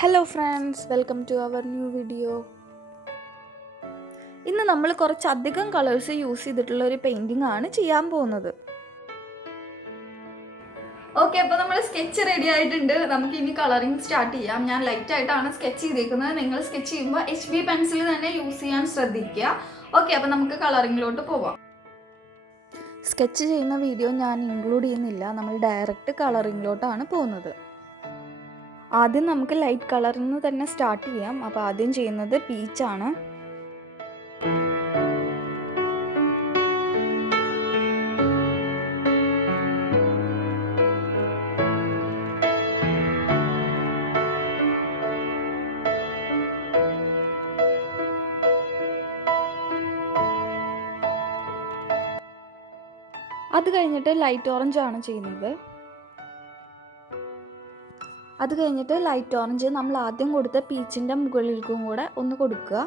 Hello friends, welcome to our new video. ഇന്ന് നമ്മൾ കുറച്ചധികം കളേഴ്സ് യൂസ് ചെയ്തിട്ടുള്ള ഒരു പെയിന്റിംഗ് ആണ് ചെയ്യാൻ പോകുന്നത്. ഓക്കെ, അപ്പോൾ നമ്മൾ സ്കെച്ച് റെഡി ആയിട്ടുണ്ട്. നമുക്ക് ഇനി കളറിംഗ് സ്റ്റാർട്ട് ചെയ്യാം. ഞാൻ ലൈറ്റ് ആയിട്ടാണ് സ്കെച്ച് ചെയ്തേക്കുന്നത്. നിങ്ങൾ സ്കെച്ച് ചെയ്യുമ്പോൾ HB പെൻസിൽ തന്നെ യൂസ് ചെയ്യാൻ ശ്രദ്ധിക്കുക. ഓക്കെ, അപ്പോൾ നമുക്ക് കളറിങ്ങിലോട്ട് പോവാം. സ്കെച്ച് ചെയ്യുന്ന വീഡിയോ ഞാൻ ഇൻക്ലൂഡ് ചെയ്യുന്നില്ല. നമ്മൾ ഡയറക്റ്റ് കളറിങ്ങിലോട്ടാണ് പോകുന്നത്. ആദ്യം നമുക്ക് ലൈറ്റ് കളറിൽ നിന്ന് തന്നെ സ്റ്റാർട്ട് ചെയ്യാം. അപ്പോൾ ആദ്യം ചെയ്യുന്നത് പീച്ചാണ്. അത് കഴിഞ്ഞിട്ട് ലൈറ്റ് ഓറഞ്ച് ആണ് ചെയ്യുന്നത്. അത് കഴിഞ്ഞിട്ട് ലൈറ്റ് ഓറഞ്ച് നമ്മൾ ആദ്യം കൊടുത്ത പീച്ചിൻ്റെ മുകളിലേക്കും കൂടെ ഒന്ന് കൊടുക്കുക.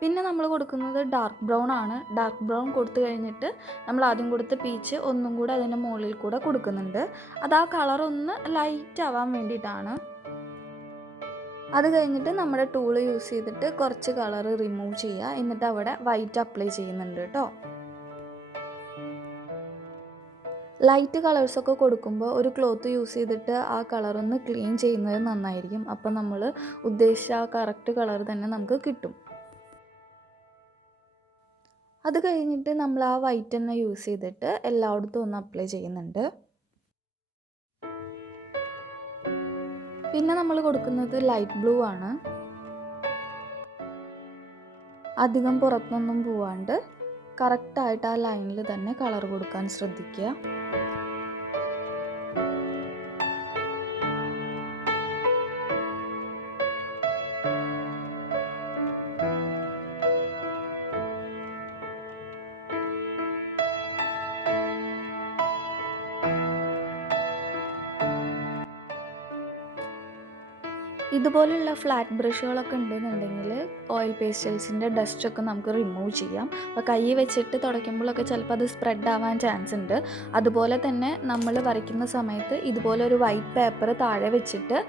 പിന്നെ നമ്മൾ കൊടുക്കുന്നത് ഡാർക്ക് ബ്രൗൺ ആണ്. ഡാർക്ക് ബ്രൗൺ കൊടുത്തു കഴിഞ്ഞിട്ട് നമ്മൾ ആദ്യം കൊടുത്ത പീച്ച് ഒന്നും കൂടെ അതിൻ്റെ മുകളിൽ കൂടെ കൊടുക്കുന്നുണ്ട്. അത് ആ കളർ ഒന്ന് ലൈറ്റ് ആവാൻ വേണ്ടിയിട്ടാണ്. അത് കഴിഞ്ഞിട്ട് നമ്മുടെ ടൂള് യൂസ് ചെയ്തിട്ട് കുറച്ച് കളർ റിമൂവ് ചെയ്യുക. എന്നിട്ട് അവിടെ വൈറ്റ് അപ്ലൈ ചെയ്യുന്നുണ്ട് കേട്ടോ. ലൈറ്റ് കളേഴ്സൊക്കെ കൊടുക്കുമ്പോൾ ഒരു ക്ലോത്ത് യൂസ് ചെയ്തിട്ട് ആ കളറൊന്ന് ക്ലീൻ ചെയ്യുന്നത് നന്നായിരിക്കും. അപ്പോൾ നമ്മൾ ഉദ്ദേശിച്ച ആ കറക്റ്റ് കളർ തന്നെ നമുക്ക് കിട്ടും. അത് കഴിഞ്ഞിട്ട് നമ്മൾ ആ വൈറ്റ് തന്നെ യൂസ് ചെയ്തിട്ട് എല്ലായിടത്തും ഒന്ന് അപ്ലൈ ചെയ്യുന്നുണ്ട്. പിന്നെ നമ്മൾ കൊടുക്കുന്നത് ലൈറ്റ് ബ്ലൂ ആണ്. അധികം പുറത്തൊന്നും പോവാണ്ട് കറക്റ്റായിട്ട് ആ ലൈനിൽ തന്നെ കളർ കൊടുക്കാൻ ശ്രദ്ധിക്കുക. ഇതുപോലുള്ള ഫ്ലാറ്റ് ബ്രഷുകളൊക്കെ ഉണ്ടെന്നുണ്ടെങ്കിൽ ഓയിൽ പേസ്റ്റൽസിൻ്റെ ഡസ്റ്റൊക്കെ നമുക്ക് റിമൂവ് ചെയ്യാം. അപ്പോൾ കൈ വെച്ചിട്ട് തുടയ്ക്കുമ്പോഴൊക്കെ ചിലപ്പോൾ അത് സ്പ്രെഡ് ആവാൻ ചാൻസ് ഉണ്ട്. അതുപോലെ തന്നെ നമ്മൾ വരയ്ക്കുന്ന സമയത്ത് ഇതുപോലെ ഒരു വൈറ്റ് പേപ്പർ താഴെ വെച്ചിട്ട്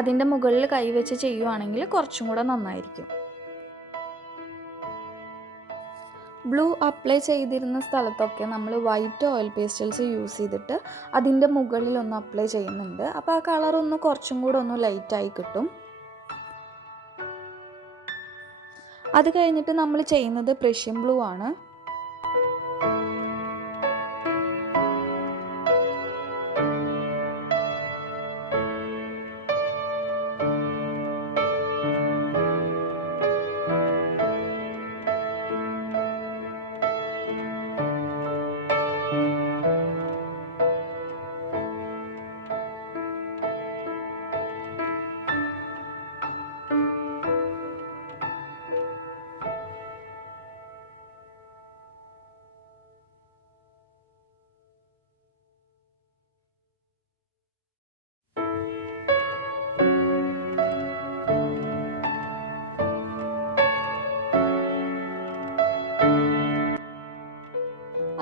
അതിൻ്റെ മുകളിൽ കൈ വെച്ച് ചെയ്യുവാണെങ്കിൽ കുറച്ചും കൂടെ നന്നായിരിക്കും. ബ്ലൂ അപ്ലൈ ചെയ്തിരുന്ന സ്ഥലത്തൊക്കെ നമ്മൾ വൈറ്റ് ഓയിൽ പേസ്റ്റൽസ് യൂസ് ചെയ്തിട്ട് അതിൻ്റെ മുകളിലൊന്ന് അപ്ലൈ ചെയ്യുന്നുണ്ട്. അപ്പോൾ ആ കളറൊന്ന് കുറച്ചും കൂടെ ഒന്ന് ലൈറ്റായി കിട്ടും. അത് കഴിഞ്ഞിട്ട് നമ്മൾ ചെയ്യുന്നത് പ്രഷ്യൻ ബ്ലൂ ആണ്.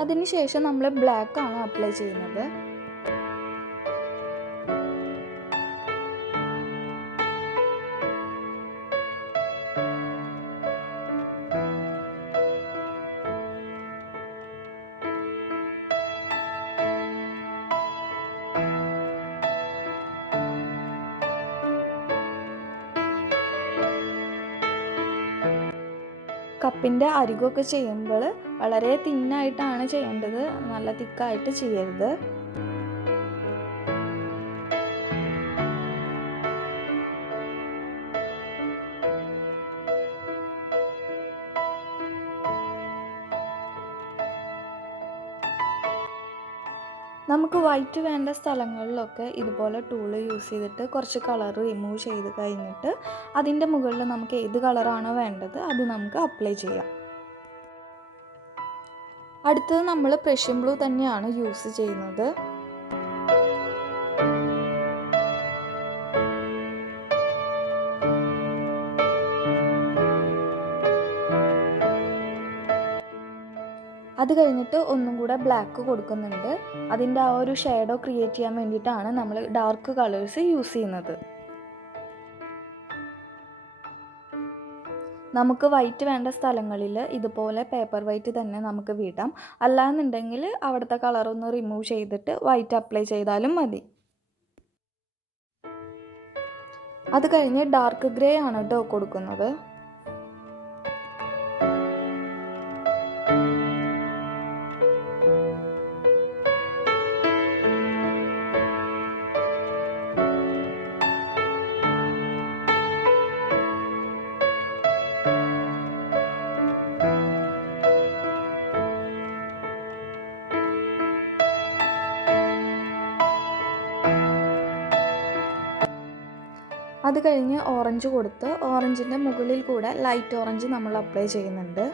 അതിനുശേഷം നമ്മൾ ബ്ലാക്ക് ആണ് അപ്ലൈ ചെയ്യുന്നത്. കപ്പിൻ്റെ അരികൊക്കെ ചെയ്യുമ്പോൾ വളരെ തിന്നായിട്ടാണ് ചെയ്യേണ്ടത്, നല്ല തിക്കായിട്ട് ചെയ്യരുത്. നമുക്ക് വൈറ്റ് വേണ്ട സ്ഥലങ്ങളിലൊക്കെ ഇതുപോലെ ടൂള് യൂസ് ചെയ്തിട്ട് കുറച്ച് കളർ റിമൂവ് ചെയ്ത് കഴിഞ്ഞിട്ട് അതിൻ്റെ മുകളിൽ നമുക്ക് ഏത് കളറാണോ വേണ്ടത് അത് നമുക്ക് അപ്ലൈ ചെയ്യാം. അടുത്തത് നമ്മൾ പ്രഷ്യൻ ബ്ലൂ തന്നെയാണ് യൂസ് ചെയ്യുന്നത്. അത് കഴിഞ്ഞിട്ട് ഒന്നും കൂടെ ബ്ലാക്ക് കൊടുക്കുന്നുണ്ട്. അതിൻ്റെ ആ ഒരു ഷേഡോ ക്രിയേറ്റ് ചെയ്യാൻ വേണ്ടിയിട്ടാണ് നമ്മൾ ഡാർക്ക് കളേഴ്സ് യൂസ് ചെയ്യുന്നത്. നമുക്ക് വൈറ്റ് വേണ്ട സ്ഥലങ്ങളിൽ ഇതുപോലെ പേപ്പർ വൈറ്റ് തന്നെ നമുക്ക് വിടാം. അല്ലാന്നുണ്ടെങ്കിൽ അവിടുത്തെ കളറൊന്ന് റിമൂവ് ചെയ്തിട്ട് വൈറ്റ് അപ്ലൈ ചെയ്താലും മതി. അത് കഴിഞ്ഞ് ഡാർക്ക് ഗ്രേ ആണ് കേട്ടോ കൊടുക്കുന്നത്. അത് കഴിഞ്ഞ് ഓറഞ്ച് കൊടുത്ത് ഓറഞ്ചിൻ്റെ മുകളിൽ കൂടെ ലൈറ്റ് ഓറഞ്ച് നമ്മൾ അപ്ലൈ ചെയ്യുന്നുണ്ട്.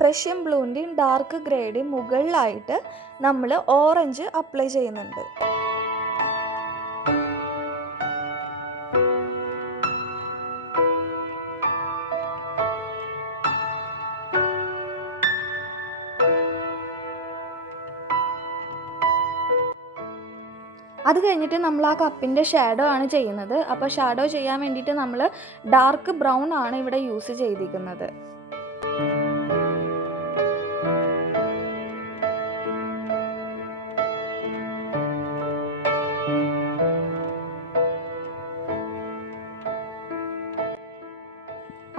പ്രഷ്യൻ ബ്ലൂവിൻ്റെയും ഡാർക്ക് ഗ്രേയുടെയും മുകളിലായിട്ട് നമ്മൾ ഓറഞ്ച് അപ്ലൈ ചെയ്യുന്നുണ്ട്. അത് കഴിഞ്ഞിട്ട് നമ്മൾ ആ കപ്പിൻ്റെ ഷാഡോ ആണ് ചെയ്യുന്നത്. അപ്പോൾ ഷാഡോ ചെയ്യാൻ വേണ്ടിയിട്ട് നമ്മൾ ഡാർക്ക് ബ്രൗൺ ആണ് ഇവിടെ യൂസ് ചെയ്തിരിക്കുന്നത്.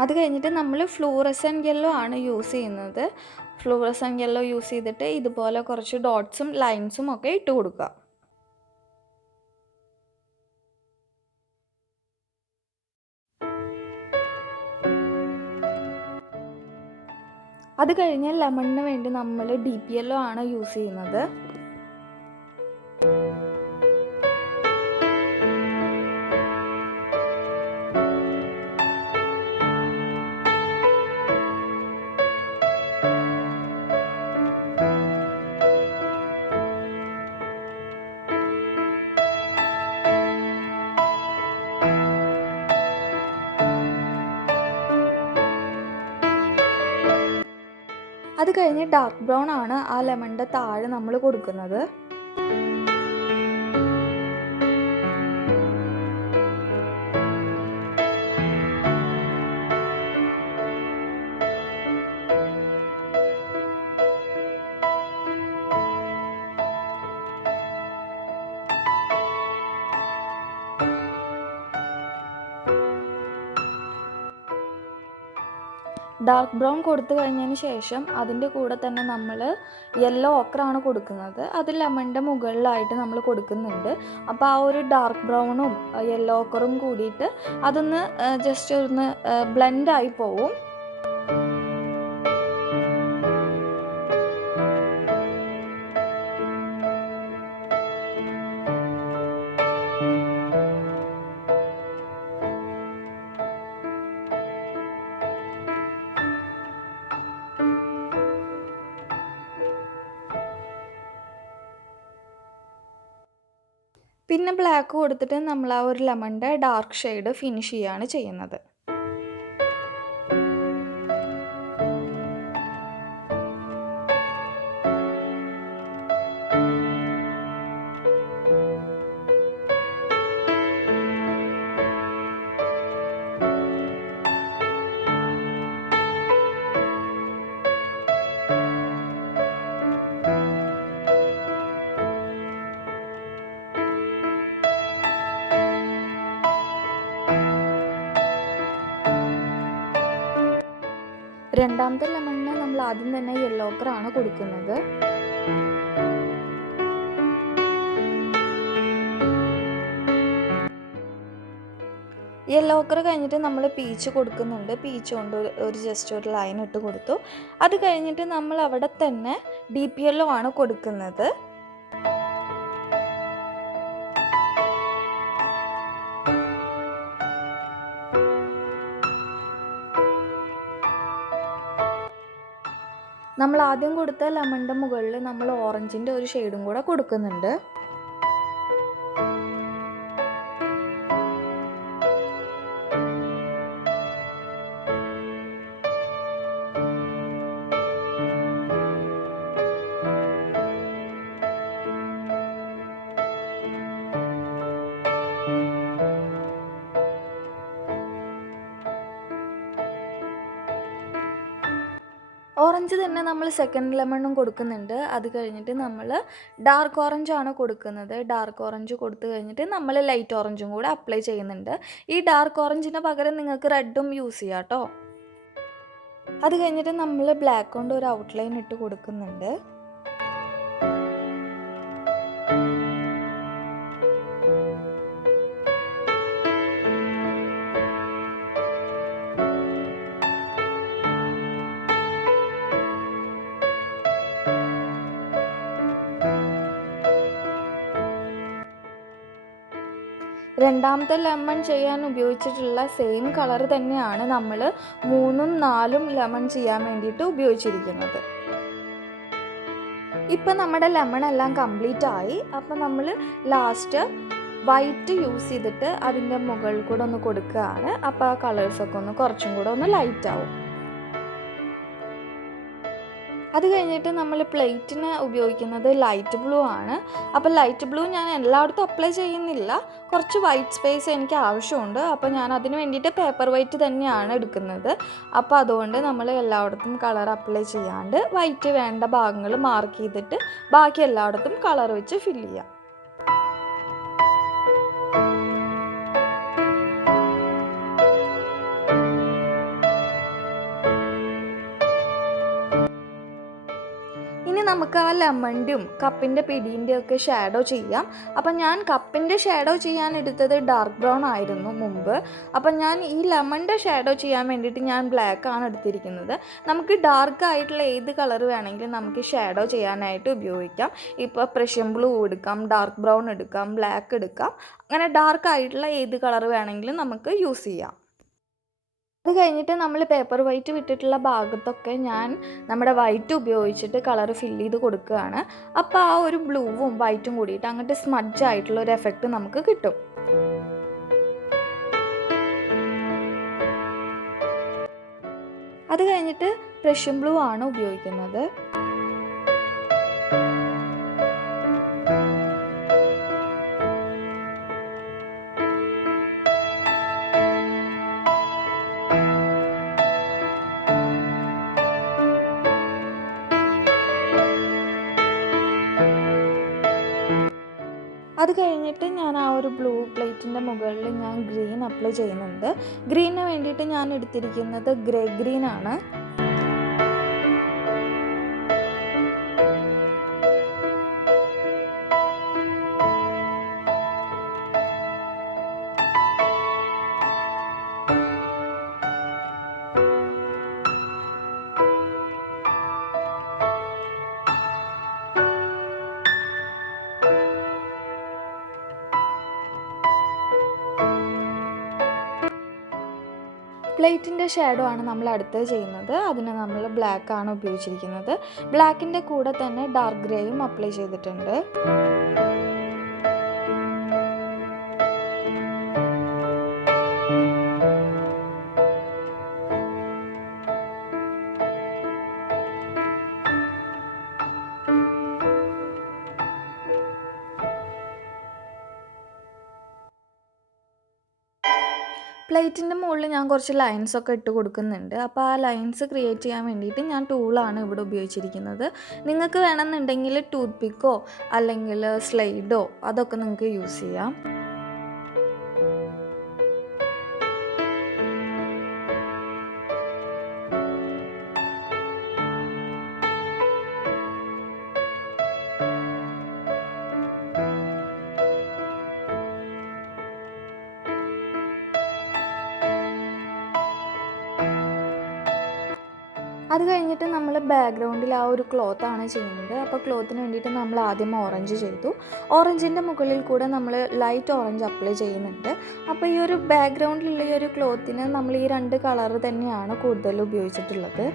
അത് കഴിഞ്ഞിട്ട് നമ്മൾ ഫ്ലൂറസെൻ്റ് യെല്ലോ ആണ് യൂസ് ചെയ്യുന്നത്. ഫ്ലൂറസെൻ്റ് യെല്ലോ യൂസ് ചെയ്തിട്ട് ഇതുപോലെ കുറച്ച് ഡോട്ട്സും ലൈൻസും ഒക്കെ ഇട്ട് കൊടുക്കുക. അത് കഴിഞ്ഞ് ലെമണിന് വേണ്ടി നമ്മൾ ഡീപ്പ് യെല്ലോ ആണ് യൂസ് ചെയ്യുന്നത്. അത് കഴിഞ്ഞ് ഡാർക്ക് ബ്രൗൺ ആണ് ആ ലെമണിൻ്റെ താഴെ നമ്മൾ കൊടുക്കുന്നത്. ഡാർക്ക് ബ്രൗൺ കൊടുത്തു കഴിഞ്ഞതിന് ശേഷം അതിൻ്റെ കൂടെ തന്നെ നമ്മൾ യെല്ലോ ഓക്കറാണ് കൊടുക്കുന്നത്. അത് ലെമണിൻ്റെ മുകളിലായിട്ട് നമ്മൾ കൊടുക്കുന്നുണ്ട്. അപ്പോൾ ആ ഒരു ഡാർക്ക് ബ്രൗണും യെല്ലോ ഓക്കറും കൂടിയിട്ട് അതൊന്ന് ജസ്റ്റ് ഒന്ന് ബ്ലെൻഡായി പോവും. പിന്നെ ബ്ലാക്ക് കൊടുത്തിട്ട് നമ്മൾ ആ ഒരു ലെമണിൻ്റെ ഡാർക്ക് ഷെയ്ഡ് ഫിനിഷ് ചെയ്യുകയാണ് ചെയ്യുന്നത്. രണ്ടാമത്തെ ലെമണിന് നമ്മൾ ആദ്യം തന്നെ യെല്ലോ ഓക്കറാണ് കൊടുക്കുന്നത്. യെല്ലോ ഓക്കർ കഴിഞ്ഞിട്ട് നമ്മൾ പീച്ച് കൊടുക്കുന്നുണ്ട്. പീച്ച് കൊണ്ട് ഒരു ജസ്റ്റ് ഒരു ലൈൻ ഇട്ട് കൊടുത്തു. അത് കഴിഞ്ഞിട്ട് നമ്മൾ അവിടെ തന്നെ ഡീപ്പ് യെല്ലോ ആണ് കൊടുക്കുന്നത്. നമ്മൾ ആദ്യം കൊടുത്ത ലെമണിൻ്റെ മുകളിൽ നമ്മൾ ഓറഞ്ചിൻ്റെ ഒരു ഷെയ്ഡും കൂടെ കൊടുക്കുന്നുണ്ട്. ഓറഞ്ച് തന്നെ നമ്മൾ സെക്കൻഡ് ലെമണും കൊടുക്കുന്നുണ്ട്. അത് കഴിഞ്ഞിട്ട് നമ്മൾ ഡാർക്ക് ഓറഞ്ചാണ് കൊടുക്കുന്നത്. ഡാർക്ക് ഓറഞ്ച് കൊടുത്തു കഴിഞ്ഞിട്ട് നമ്മൾ ലൈറ്റ് ഓറഞ്ചും കൂടെ അപ്ലൈ ചെയ്യുന്നുണ്ട്. ഈ ഡാർക്ക് ഓറഞ്ചിന് പകരം നിങ്ങൾക്ക് റെഡും യൂസ് ചെയ്യാം കേട്ടോ. അത് കഴിഞ്ഞിട്ട് നമ്മൾ ബ്ലാക്ക് കൊണ്ട് ഒരു ഔട്ട്ലൈൻ ഇട്ട് കൊടുക്കുന്നുണ്ട്. രണ്ടാമത്തെ ലെമൺ ചെയ്യാൻ ഉപയോഗിച്ചിട്ടുള്ള സെയിം കളർ തന്നെയാണ് നമ്മൾ 3ഉം 4ഉം ലെമൺ ചെയ്യാൻ വേണ്ടിയിട്ട് ഉപയോഗിച്ചിരിക്കുന്നത്. ഇപ്പം നമ്മുടെ ലെമൺ എല്ലാം കംപ്ലീറ്റ് ആയി. അപ്പം നമ്മൾ ലാസ്റ്റ് വൈറ്റ് യൂസ് ചെയ്തിട്ട് അതിൻ്റെ മുകളിൽ കൂടെ ഒന്ന് കൊടുക്കുകയാണ്. അപ്പോൾ ആ കളേഴ്സൊക്കെ ഒന്ന് കുറച്ചും കൂടെ ഒന്ന് ലൈറ്റ് ആവും. അത് കഴിഞ്ഞിട്ട് നമ്മൾ പ്ലേറ്റിന് ഉപയോഗിക്കുന്നത് ലൈറ്റ് ബ്ലൂ ആണ്. അപ്പോൾ ലൈറ്റ് ബ്ലൂ ഞാൻ എല്ലായിടത്തും അപ്ലൈ ചെയ്യുന്നില്ല. കുറച്ച് വൈറ്റ് സ്പേസ് എനിക്ക് ആവശ്യമുണ്ട്. അപ്പോൾ ഞാൻ അതിന് വേണ്ടിയിട്ട് പേപ്പർ വൈറ്റ് തന്നെയാണ് എടുക്കുന്നത്. അപ്പോൾ അതുകൊണ്ട് നമ്മൾ എല്ലായിടത്തും കളർ അപ്ലൈ ചെയ്യാണ്ട് വൈറ്റ് വേണ്ട ഭാഗങ്ങൾ മാർക്ക് ചെയ്തിട്ട് ബാക്കി എല്ലായിടത്തും കളർ വെച്ച് ഫില്ല് ചെയ്യാം. ഇനി നമുക്ക് ആ ലെമണിൻ്റെയും കപ്പിൻ്റെ പിടീൻ്റെയും ഒക്കെ ഷാഡോ ചെയ്യാം. അപ്പം ഞാൻ കപ്പിൻ്റെ ഷാഡോ ചെയ്യാൻ എടുത്തത് ഡാർക്ക് ബ്രൗൺ ആയിരുന്നു മുമ്പ്. അപ്പം ഞാൻ ഈ ലെമണിൻ്റെ ഷാഡോ ചെയ്യാൻ വേണ്ടിയിട്ട് ഞാൻ ബ്ലാക്ക് ആണ് എടുത്തിരിക്കുന്നത്. നമുക്ക് ഡാർക്ക് ആയിട്ടുള്ള ഏത് കളർ വേണമെങ്കിലും നമുക്ക് ഷാഡോ ചെയ്യാനായിട്ട് ഉപയോഗിക്കാം. ഇപ്പോൾ പ്രഷ്യൻ ബ്ലൂ എടുക്കാം, ഡാർക്ക് ബ്രൗൺ എടുക്കാം, ബ്ലാക്ക് എടുക്കാം. അങ്ങനെ ഡാർക്ക് ആയിട്ടുള്ള ഏത് കളർ വേണമെങ്കിലും നമുക്ക് യൂസ് ചെയ്യാം. അത് കഴിഞ്ഞിട്ട് നമ്മൾ പേപ്പർ വൈറ്റ് വിട്ടിട്ടുള്ള ഭാഗത്തൊക്കെ ഞാൻ നമ്മുടെ വൈറ്റ് ഉപയോഗിച്ചിട്ട് കളർ ഫില്ല് ചെയ്ത് കൊടുക്കുകയാണ്. അപ്പോൾ ആ ഒരു ബ്ലൂവും വൈറ്റും കൂടിയിട്ട് അങ്ങോട്ട് സ്മഡ്ജ് ആയിട്ടുള്ള ഒരു എഫക്റ്റ് നമുക്ക് കിട്ടും. അത് കഴിഞ്ഞിട്ട് പ്രഷ്യൻ ബ്ലൂ ആണ് ഉപയോഗിക്കുന്നത്. അത് കഴിഞ്ഞിട്ട് ഞാൻ ആ ഒരു ബ്ലൂ പ്ലേറ്റിൻ്റെ മുകളിൽ ഞാൻ ഗ്രീൻ അപ്ലൈ ചെയ്യുന്നുണ്ട്. ഗ്രീനിന് വേണ്ടിയിട്ട് ഞാൻ എടുത്തിരിക്കുന്നത് ഗ്രേ ഗ്രീൻ ആണ്. പ്ലേറ്റിൻ്റെ ഷാഡോ ആണ് നമ്മൾ അടുത്ത് ചെയ്യുന്നത്. അതിന് നമ്മൾ ബ്ലാക്ക് ആണ് ഉപയോഗിച്ചിരിക്കുന്നത്. ബ്ലാക്കിൻ്റെ കൂടെ തന്നെ ഡാർക്ക് ഗ്രേയും അപ്ലൈ ചെയ്തിട്ടുണ്ട്. പ്ലേറ്റിൻ്റെ മുകളിൽ ഞാൻ കുറച്ച് ലൈൻസൊക്കെ ഇട്ട് കൊടുക്കുന്നുണ്ട്. അപ്പോൾ ആ ലൈൻസ് ക്രിയേറ്റ് ചെയ്യാൻ വേണ്ടിയിട്ട് ഞാൻ ടൂളാണ് ഇവിടെ ഉപയോഗിച്ചിരിക്കുന്നത്. നിങ്ങൾക്ക് വേണമെന്നുണ്ടെങ്കിൽ ടൂത്ത് പിക്കോ അല്ലെങ്കിൽ സ്ലൈഡോ അതൊക്കെ നിങ്ങൾക്ക് യൂസ് ചെയ്യാം. അത് കഴിഞ്ഞിട്ട് നമ്മൾ ബാക്ക്ഗ്രൗണ്ടിൽ ആ ഒരു ക്ലോത്താണ് ചെയ്യുന്നത്. അപ്പോൾ ക്ലോത്തിന് വേണ്ടിയിട്ട് നമ്മൾ ആദ്യം ഓറഞ്ച് ചെയ്തു. ഓറഞ്ചിൻ്റെ മുകളിൽ കൂടെ നമ്മൾ ലൈറ്റ് ഓറഞ്ച് അപ്ലൈ ചെയ്യുന്നുണ്ട്. അപ്പോൾ ഈ ഒരു ബാക്ക്ഗ്രൗണ്ടിലുള്ള ഈ ഒരു ക്ലോത്തിന് നമ്മൾ ഈ 2 കളർ തന്നെയാണ് കൂടുതൽ ഉപയോഗിച്ചിട്ടുള്ളത്.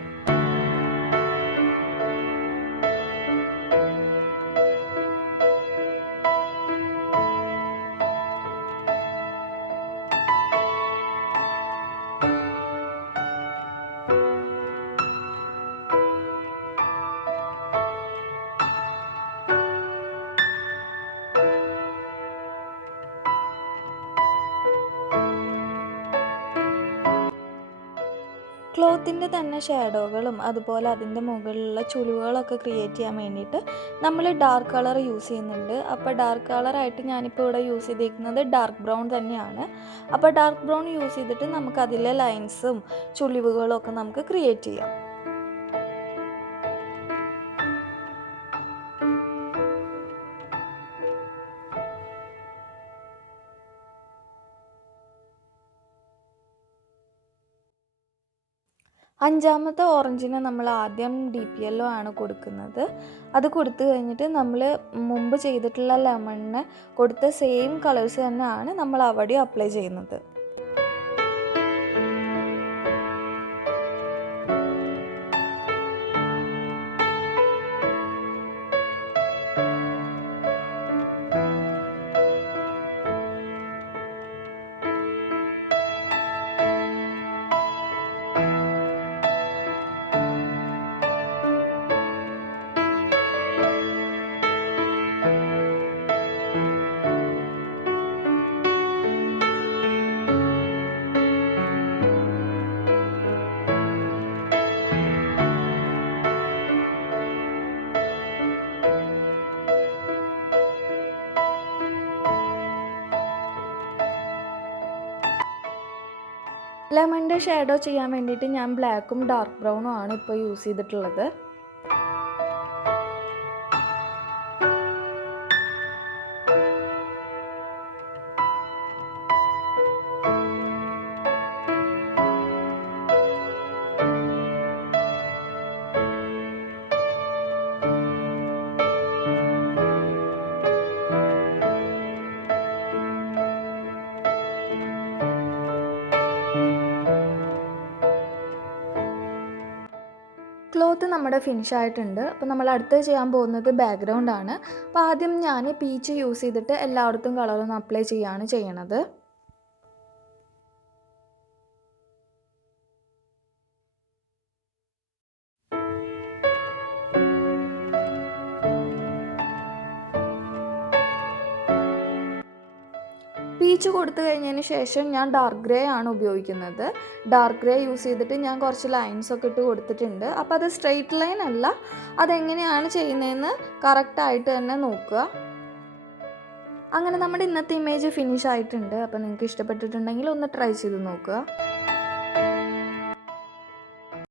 ക്ലോത്തിൻ്റെ തന്നെ ഷാഡോകളും അതുപോലെ അതിൻ്റെ മുകളിലുള്ള ചുളിവുകളൊക്കെ ക്രിയേറ്റ് ചെയ്യാൻ വേണ്ടിയിട്ട് നമ്മൾ ഡാർക്ക് കളർ യൂസ് ചെയ്യുന്നുണ്ട്. അപ്പോൾ ഡാർക്ക് കളറായിട്ട് ഞാനിപ്പോൾ ഇവിടെ യൂസ് ചെയ്തിരിക്കുന്നത് ഡാർക്ക് ബ്രൗൺ തന്നെയാണ്. അപ്പോൾ ഡാർക്ക് ബ്രൗൺ യൂസ് ചെയ്തിട്ട് നമുക്കതിലെ ലൈൻസും ചുളിവുകളും ഒക്കെ നമുക്ക് ക്രിയേറ്റ് ചെയ്യാം. അഞ്ചാമത്തെ ഓറഞ്ചിന് നമ്മൾ ആദ്യം ഡീപ്പ് യെല്ലോ ആണ് കൊടുക്കുന്നത്. അത് കൊടുത്തു കഴിഞ്ഞിട്ട് നമ്മൾ മുമ്പ് ചെയ്തിട്ടുള്ള ലെമണിന് കൊടുത്ത സെയിം കളേഴ്സ് തന്നെയാണ് നമ്മൾ അവിടെ അപ്ലൈ ചെയ്യുന്നത്. ലെമണിൻ്റെ ഷാഡോ ചെയ്യാൻ വേണ്ടിയിട്ട് ഞാൻ ബ്ലാക്കും ഡാർക്ക് ബ്രൗണും ആണ് ഇപ്പോൾ യൂസ് ചെയ്തിട്ടുള്ളത്. ക്ലോത്ത് നമ്മുടെ ഫിനിഷ് ആയിട്ടുണ്ട്. അപ്പോൾ നമ്മൾ അടുത്ത് ചെയ്യാൻ പോകുന്നത് ബാക്ക്ഗ്രൗണ്ട് ആണ്. അപ്പോൾ ആദ്യം ഞാൻ പീച്ച് യൂസ് ചെയ്തിട്ട് എല്ലായിടത്തും കളറൊന്ന് അപ്ലൈ ചെയ്യുകയാണ് ചെയ്യണത്. പീച്ച് കൊടുത്തു കഴിഞ്ഞതിന് ശേഷം ഞാൻ ഡാർക്ക് ഗ്രേ ആണ് ഉപയോഗിക്കുന്നത്. ഡാർക്ക് ഗ്രേ യൂസ് ചെയ്തിട്ട് ഞാൻ കുറച്ച് ലൈൻസൊക്കെ ഇട്ട് കൊടുത്തിട്ടുണ്ട്. അപ്പോൾ അത് സ്ട്രെയിറ്റ് ലൈൻ അല്ല, അതെങ്ങനെയാണ് ചെയ്യുന്നതെന്ന് കറക്റ്റായിട്ട് തന്നെ നോക്കുക. അങ്ങനെ നമ്മുടെ ഇന്നത്തെ ഇമേജ് ഫിനിഷ് ആയിട്ടുണ്ട്. അപ്പോൾ നിങ്ങൾക്ക് ഇഷ്ടപ്പെട്ടിട്ടുണ്ടെങ്കിൽ ഒന്ന് ട്രൈ ചെയ്ത് നോക്കുക.